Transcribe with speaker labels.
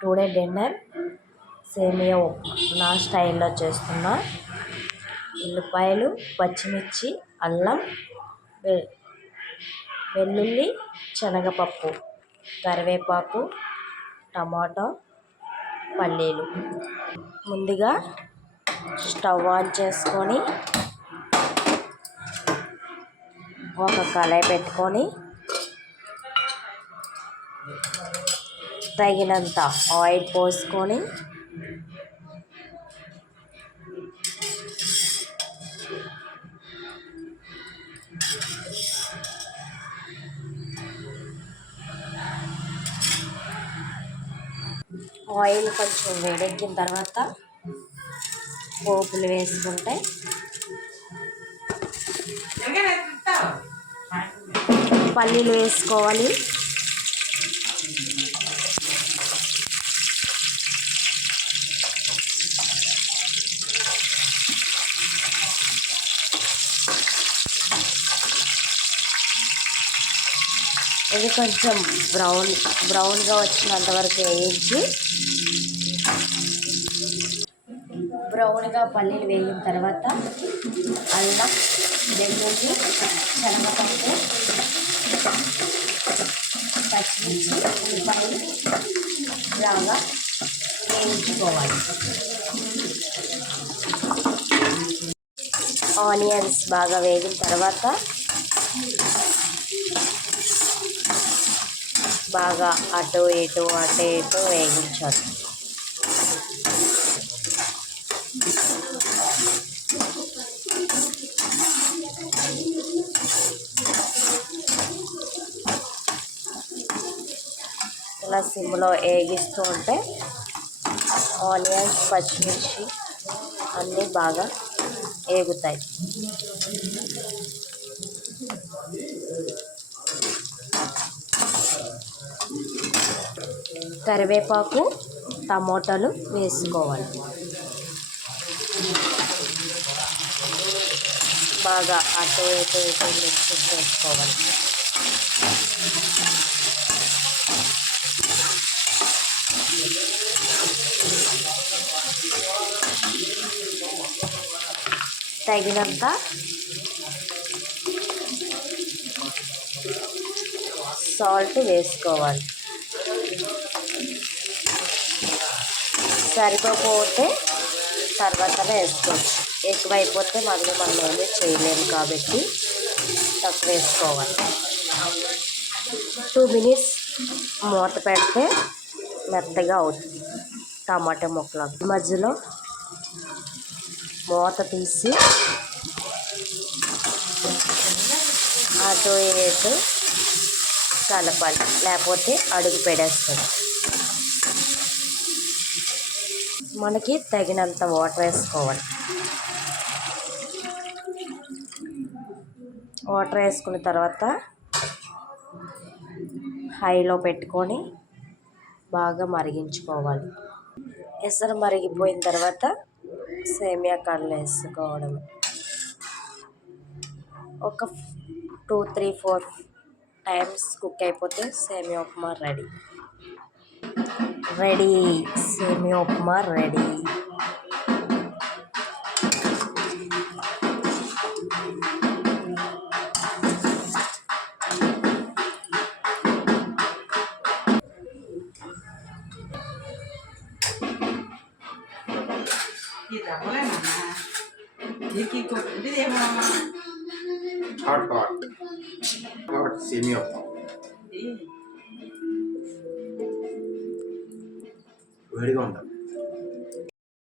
Speaker 1: Today dinner. సేమియా ఉప్మా నా స్టైల్లో చేస్తున్నా. ఉల్లిపాయలు పచ్చిమిర్చి అల్లం వెల్లుల్లి శనగపప్పు కరివేపాకు టమాటో పల్లీలు. ముందుగా స్టవ్ ఆన్ చేసుకొని ఒక కళాయి పెట్టుకొని తగినంత ఆయిల్ పోసుకొని ఆయిల్ కొంచెం వేడెక్కిన తర్వాత పోపులు వేసుకుంటే పల్లీలు వేసుకోవాలి. ఇది కొంచెం బ్రౌన్ బ్రౌన్గా వచ్చినంత వరకు వేయించి బ్రౌన్గా పల్లీలు వేగిన తర్వాత అల్లం వెల్లుల్లి శనగపప్పు పచ్చిమిర్చి ఉల్లిపాయలు బాగా వేయించుకోవాలి. ఆనియన్స్ బాగా వేగిన తర్వాత బాగా అటు ఇటు అటు ఇటు వేగించాలి ఇలా సిమ్లో వేగిస్తూ ఉంటే ఆనియన్స్ పచ్చిమిర్చి అన్నీ బాగా వేగుతాయి. కరివేపాకు టమోటాలు వేసుకోవాలి. బాగా అటు ఇటు ఇటు మిక్స్ చేసుకోవాలి. తగినంత సాల్ట్ వేసుకోవాలి. సరిపోతే తర్వాత వేసుకోవచ్చు. ఎక్కువైపోతే మళ్ళీ మనం ఏమీ చేయలేము కాబట్టి తక్కువ వేసుకోవాలి. టూ మినిట్స్ మూత పెడితే మెత్తగా అవుతుంది టమాటా ముక్కలు మధ్యలో మూత తీసి అటు ఇటు కలపాలి. లేకపోతే అడుగు పెడేస్తుంది మనకి తగినంత వాటర్ వేసుకోవాలి. వాటర్ వేసుకున్న తర్వాత హైలో పెట్టుకొని బాగా మరిగించుకోవాలి. ఎసరు మరిగిపోయిన తర్వాత సేమియా కళ్ళు వేసుకోవడం. ఒక two three four times cook అయిపోతే సేమియా ఉప్మా రెడీ. ready சேமியா upma ready
Speaker 2: Hot pot. Hot semi-hot. వేడిగా ఉందా